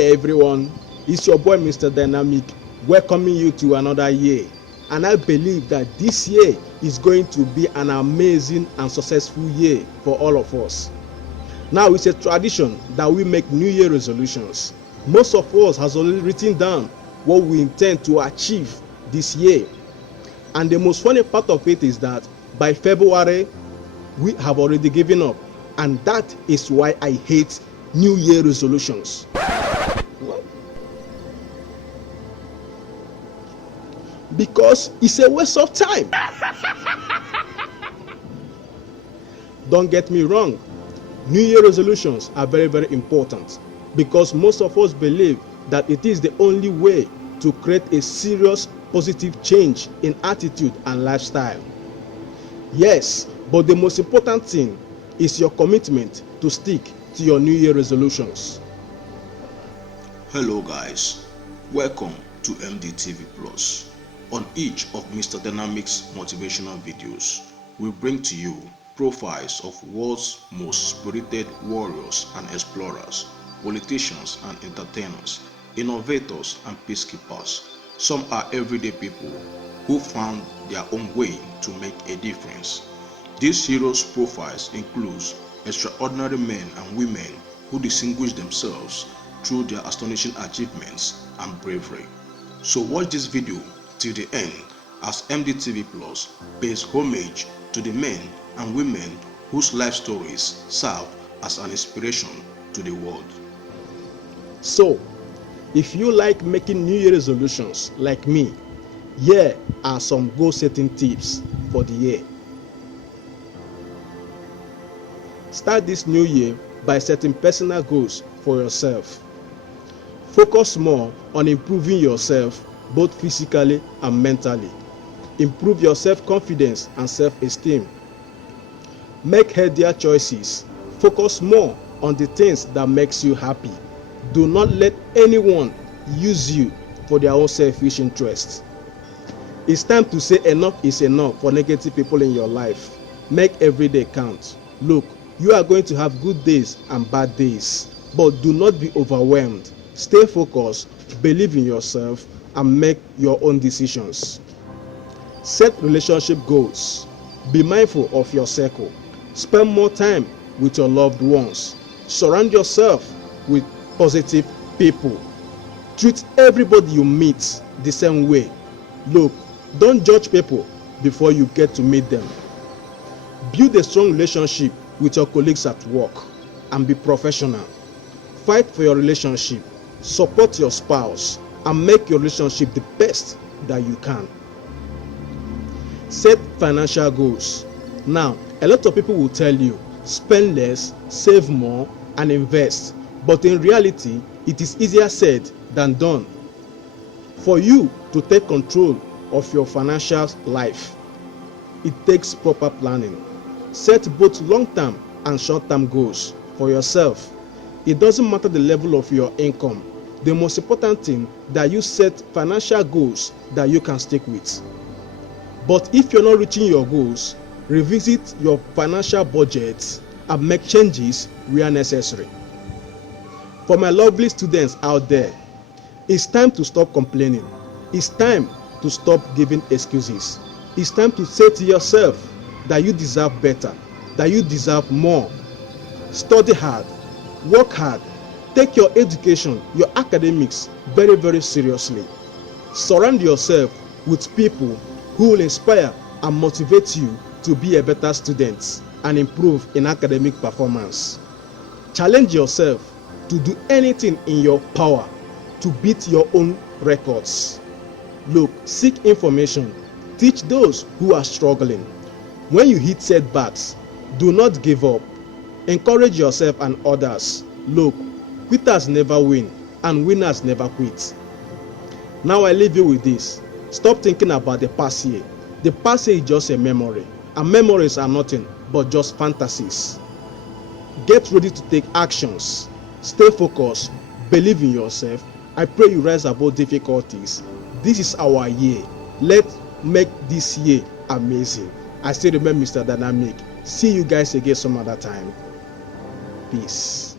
Hey everyone, it's your boy Mr. Dynamic welcoming you to another year, and I believe that this year is going to be an amazing and successful year for all of us. Now it's a tradition that we make New Year resolutions. Most of us has already written down what we intend to achieve this year, and the most funny part of it is that by February we have already given up, and that is why I hate New Year resolutions. What? Because it's a waste of time. Don't get me wrong, New Year resolutions are very, very important because most of us believe that it is the only way to create a serious positive change in attitude and lifestyle. Yes, but the most important thing is your commitment to stick to your New Year resolutions. Hello guys, welcome to MDTVPLUS. On each of Mr. Dynamic's motivational videos, we bring to you profiles of world's most spirited warriors and explorers, politicians and entertainers, innovators and peacekeepers. Some are everyday people who found their own way to make a difference. These heroes' profiles include extraordinary men and women who distinguish themselves through their astonishing achievements and bravery. So watch this video till the end as MDTVPLUS pays homage to the men and women whose life stories serve as an inspiration to the world. So, if you like making New Year resolutions like me, here are some goal-setting tips for the year. Start this new year by setting personal goals for yourself. Focus more on improving yourself both physically and mentally. Improve your self-confidence and self-esteem. Make healthier choices. Focus more on the things that makes you happy. Do not let anyone use you for their own selfish interests. It's time to say enough is enough for negative people in your life. Make every day count. Look, you are going to have good days and bad days, but do not be overwhelmed. Stay focused, believe in yourself, and make your own decisions. Set relationship goals. Be mindful of your circle. Spend more time with your loved ones. Surround yourself with positive people. Treat everybody you meet the same way. Look, don't judge people before you get to meet them. Build a strong relationship with your colleagues at work and be professional. Fight for your relationship. Support your spouse and make your relationship the best that you can. Set financial goals. Now, a lot of people will tell you, spend less, save more, and invest. But in reality, it is easier said than done. For you to take control of your financial life, it takes proper planning. Set both long-term and short-term goals for yourself. It doesn't matter the level of your income. The most important thing that you set financial goals that you can stick with. But if you're not reaching your goals, revisit your financial budget and make changes where necessary. For my lovely students out there, it's time to stop complaining. It's time to stop giving excuses. It's time to say to yourself that you deserve better, that you deserve more. Study hard, work hard, take your education, your academics very, very seriously. Surround yourself with people who will inspire and motivate you to be a better student and improve in academic performance. Challenge yourself to do anything in your power to beat your own records. Look, seek information. Teach those who are struggling. When you hit setbacks, do not give up. Encourage yourself and others. Look, quitters never win and winners never quit. Now I leave you with this. Stop thinking about the past year. The past year is just a memory, and memories are nothing but just fantasies. Get ready to take actions. Stay focused. Believe in yourself. I pray you rise above difficulties. This is our year. Let's make this year amazing. I still remember Mr. Dynamic. See you guys again some other time. Peace.